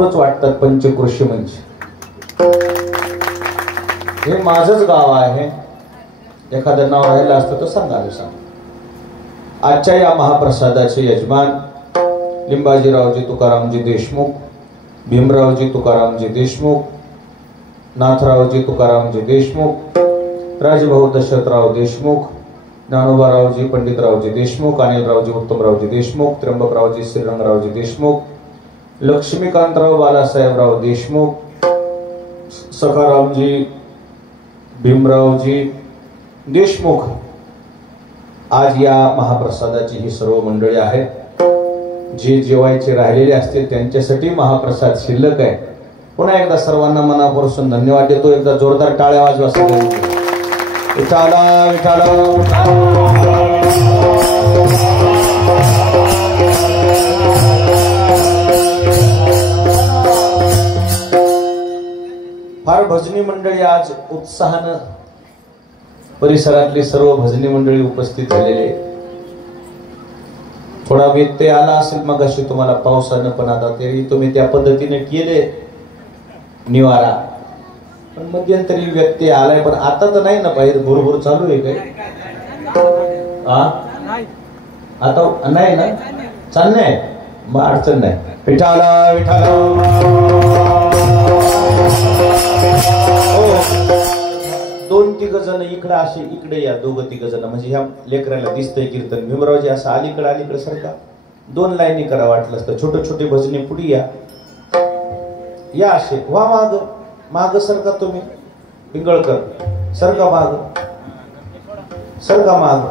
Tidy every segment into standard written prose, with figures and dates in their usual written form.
वाटतात पंचकृषी म्हणजे हे माझंच गाव आहे. एखादं नाव राहिलं असतं तर सांगायला सांग. आजच्या या महाप्रसादाचे यजमान लिंबाजीरावजी तुकारामजी देशमुख, भीमरावजी तुकारामजी देशमुख, नाथरावजी तुकारामजी देशमुख, राजभाऊ दशरथराव देशमुख, ज्ञानोबारावजी पंडितरावजी देशमुख, अनिलरावजी उत्तमरावजी देशमुख, त्र्यंबकरावजी श्रीरंगरावजी देशमुख, लक्ष्मीकांतराव बालासाहेबराव देशमुख, सखारामजी भीमरावजी देशमुख आज या महाप्रसादाची ही सर्व मंडळी आहेत. जे जेवायचे राहिलेले असतील त्यांच्यासाठी महाप्रसाद शिल्लक आहे. पुन्हा एकदा सर्वांना मनापासून धन्यवाद देतो. एकदा जोरदार टाळ्या वाजवा सगळ्यांनी. विठाला विठाला फार भजनी मंडळी आज उत्साहानं परिसरातली सर्व भजनी मंडळी उपस्थित झालेले. थोडा व्यत्यय आला असेल मगाशी तुम्हाला पावसानं, पण आता तरी तुम्ही त्या पद्धतीने केले निवारा. पण मध्यंतरी व्यत्यय आलाय, पण आता तर नाही ना पाहिजे. भुरभुर चालू आहे काय? आता नाही ना, चाललंय मग अडचण नाही. विठाला विठाला. दोन तिघ जण इकडे असे इकडे या, दोघं तिघ जण म्हणजे ह्या लेकराला दिसतंय कीर्तन. भीमरावजी असं अलीकडे सारखा दोन लाईनी करा वाटलं असतं. छोटे छोटे भजनी पुढे या असे वा. माग सरका तुम्ही पिंगळकर, सरका माग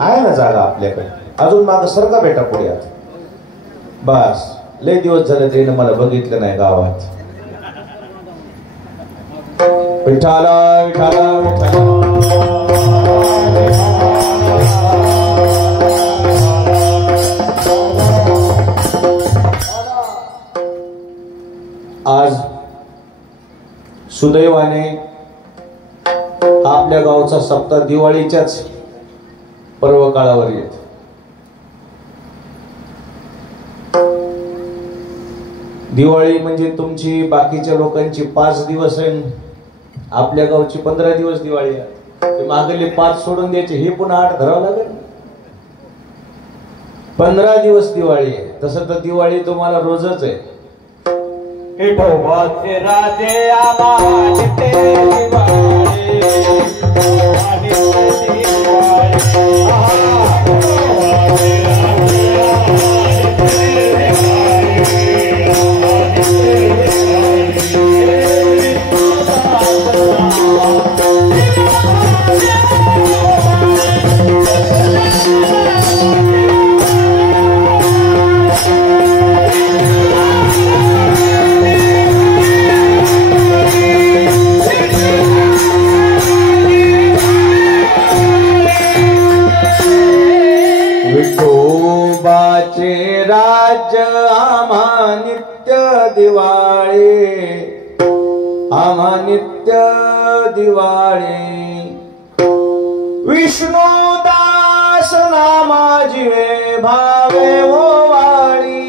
आहे ना जागा आपल्याकडे. अजून माग सरका बेटा पुढे. बस लय दिवस झाले त्याने मला बघितलं नाही गावात. विठाला विठाला विठाला. आज सुदैवाने आपल्या गावचा सप्ताह दिवाळीच्याच पर्व काळावर येत. दिवाळी म्हणजे तुमची बाकीच्या लोकांची 5 दिवस आहे, आपल्या गावची 15 दिवस दिवाळी आहे. मागले 5 सोडून द्यायचे, हे पुन्हा 8 धरावं लागेल. 15 दिवस दिवाळी आहे. तसं तर दिवाळी तुम्हाला रोजच आहे. राजे राज्य आम्हा नित्य दिवाळी, आम्हा नित्य दिवाळी. विष्णुदास नामा जीवे भावे ओवाळी.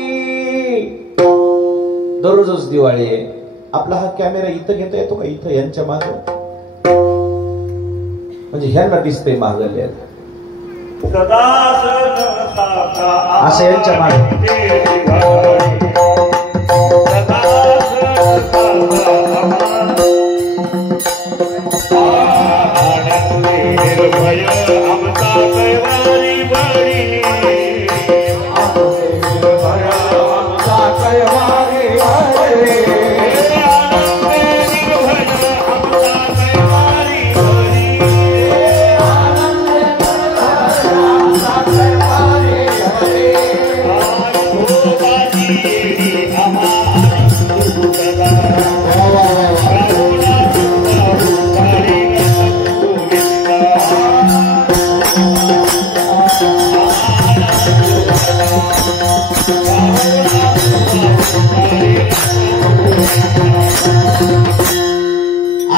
दररोजच दिवाळी आहे. आपला हा कॅमेरा इथं घेता येतो का? इथं यांच्या माग म्हणजे ह्यांना दिसतंय मागल्या असं यांच्या मागे.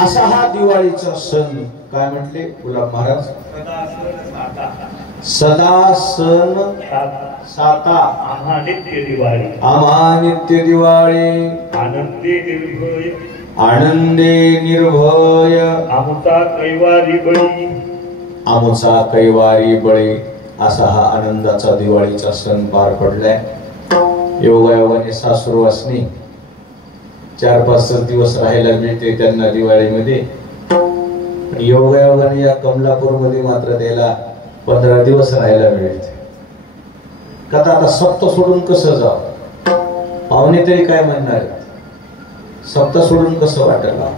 असा हा दिवाळीचा सण. काय म्हटले गुलाब महाराज? सदा सण साता आम्हा नित्य दिवाळी, आम्हा नित्य दिवाळी, आनंदे निर्भय, आनंदे निर्भय, आमुचा कैवारी बळी, आमुचा कैवारी बळी. असा हा आनंदाचा दिवाळीचा सण पार पडलाय. योगायोगाने सासूरवासनी 4-5 दिवस राहायला मिळते त्यांना दिवाळीमध्ये. योगायोगाने या कमलापूर मध्ये मात्र त्याला 15 दिवस राहायला मिळते. कथा आता सप्त सोडून कसं जाव, पाहुणे तरी काय म्हणणार, सप्त सोडून कसं वाटलं.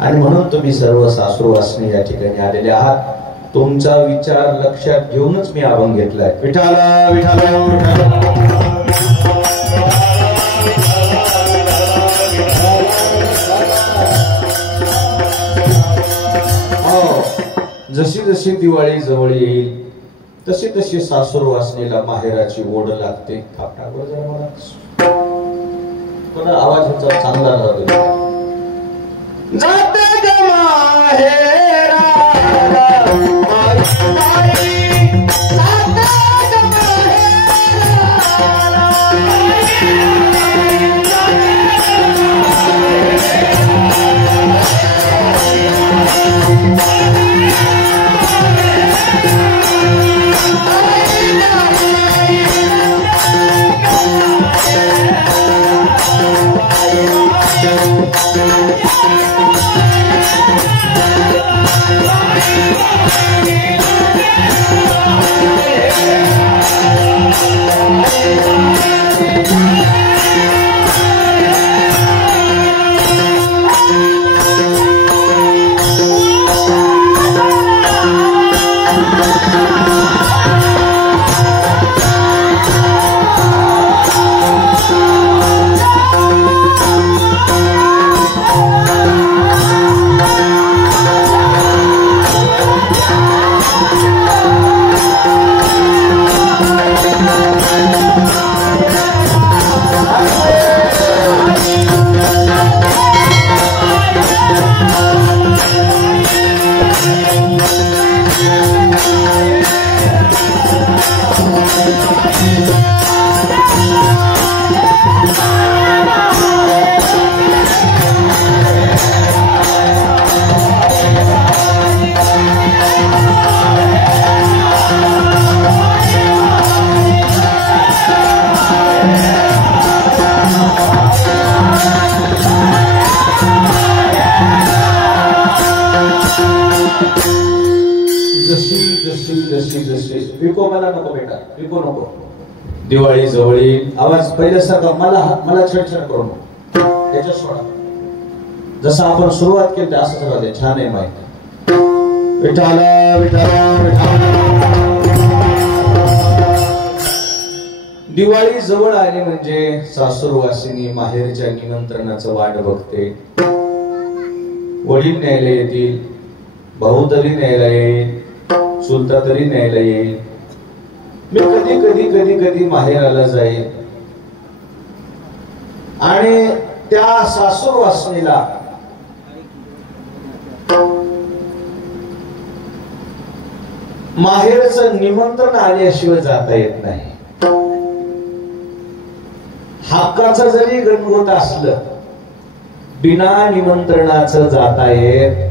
आणि म्हणून तुम्ही सर्व सासूरवासनी या ठिकाणी आलेले आहात. तुमचा विचार लक्षात घेऊनच मी अभंग घेतलाय. विठाला विठाला जशी जशी दिवाळी जवळ येईल तशी तशी सासूरवासनीला माहेराची ओढ लागते. पण आवाज ह्याचा चांगला राहतो. जाते ग माहेरा विको मला नको बेटा, विको नको. दिवाळी जवळ येईल. आवाज पहिल्यासारखा मला छटछट करू नको. त्याच्या सोडा. जसं आपण सुरुवात केली असंच राहते. छान आहे माहिती. विठाला विठाला विठाला. दिवाळी जवळ आली म्हणजे सासूरवासिनी माहेरच्या निमंत्रणाचं वाट बघते. वडील न्यायला येतील, भाऊ तरी न्यायला येईल, चुलता तरी न्यायला येईल. मी कधी कधी कधी कधी माहेराला जाईल आणि त्या सासूरवासनीला माहेरचं निमंत्रण आल्याशिवाय जाता येत नाही. हक्काचं जरी गणगोत असलं, बिना निमंत्रणाचं जाता येत.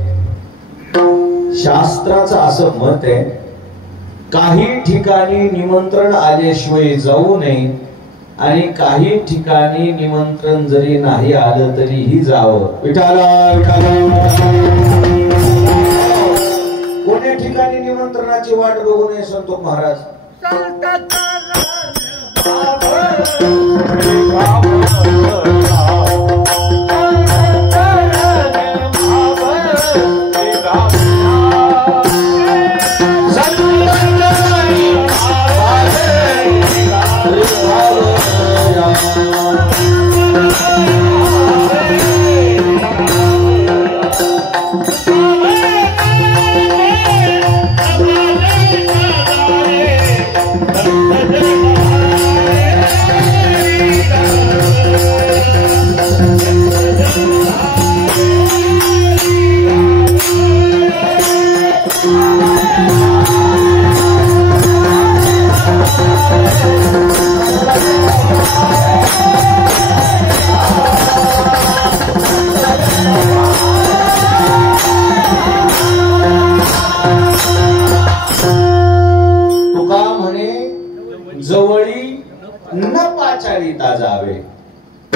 शास्त्राचं असं मत आहे, काही ठिकाणी निमंत्रण आल्याशिवाय जाऊ नये आणि काही ठिकाणी निमंत्रण जरी नाही आलं तरीही जावं. विठाला विठाला. कोण्या ठिकाणी निमंत्रणाची वाट बघू नये संतोष महाराज.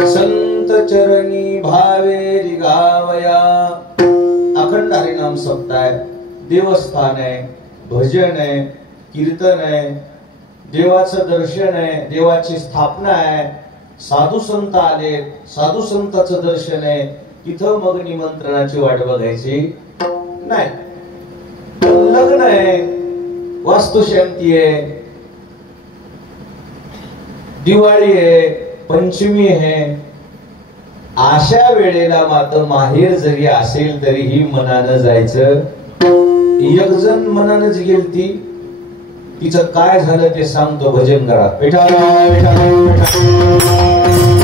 संत चरणी भावे रिगावया. अखंड हरिनाम सप्ताह, देवस्थान आहे, भजन आहे, कीर्तन आहे, देवाचं दर्शन आहे, देवाची स्थापना आहे, साधू संत आले, साधू संताचं दर्शन आहे. तिथं मग निमंत्रणाची वाट बघायची नाही. लग्न आहे, वास्तुशांती आहे, दिवाळी आहे, पंचमी आहे, अशा वेळेला मात्र माहेर जरी असेल तरीही मनानं जायचं. एक जण मनानच गेलती, तिचं काय झालं ते सांगतो भजन करा. विठ्ठल विठ्ठल विठ्ठल.